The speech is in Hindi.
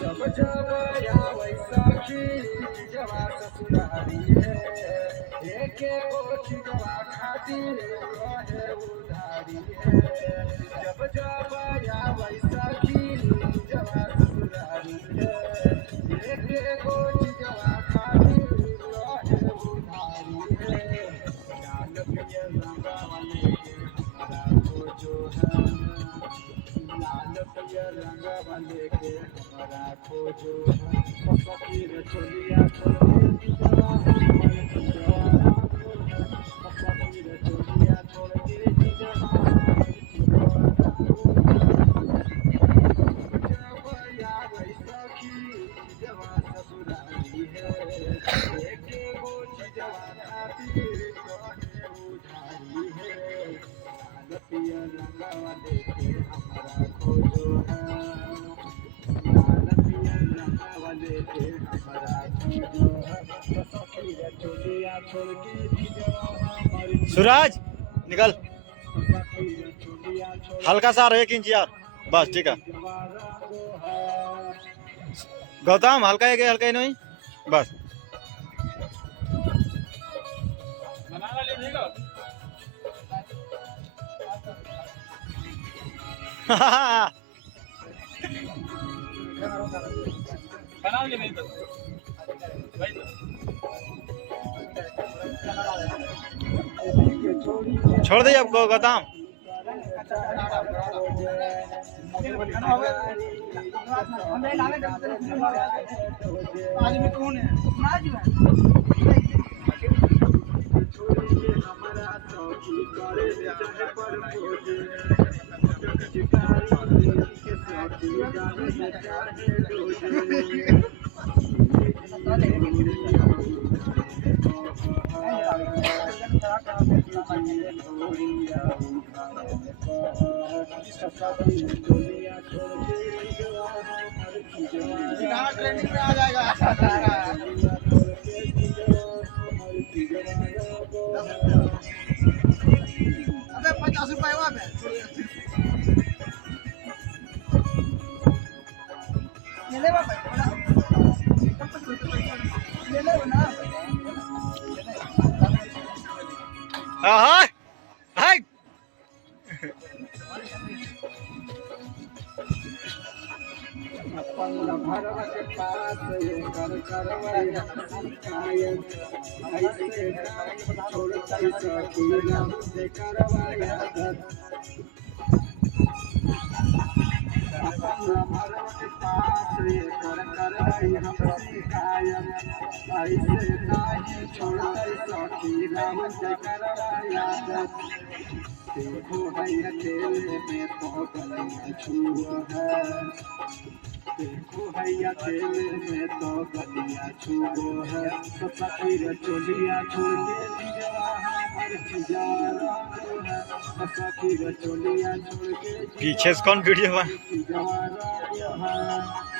जब जब आवे सखी जवा ससुरारी है एक गोठी जवा खातिर रहे उधारी है। जब जब आवे सखी जवा ससुरारी है एक गोठी जवा खातिर रहे उधारी है। लाल पिया रंगा वाले हमारा को जो है लाल पिया रंगा वाले के हमारा खोजो फकीर चोलिया छोड़ के जवा हमारे जवाना फकीर चोलिया छोड़ के जवा हमारे जवाना वही सखी जवा ससुराली है एक गोच जवा खातिर रहे उधारी है। लाल पिया रंगा वाले के हमारा खोजो सूरज निकल हल्का सा 1 इंच यार बस ठीक है। गौतम हल्का है हल्का ही नहीं बस छोड़ दे अब गौतम ट्रेनिंग में आ जाएगा। अबे 50 रुपए हुआ ले ले ना हाय हाय अपन भरवा के पास ये कर करवाया कायम ऐसे छोड़ कर सखी नाम से करवाया अपन भरवा के पास ये कर करवाई हमसे कायम ऐसे नहीं छोड़ कर सखी नाम से करवाया। देखो भाई अकेले में तो गलियां छुआ है देखो भैया अकेले में तो गलियां छुओ है तो फकीर चोलिया छोड़ के जवा हमारे सिजारा है तो फकीर चोलिया छोड़ के पीछे से कौन वीडियो जवाना है।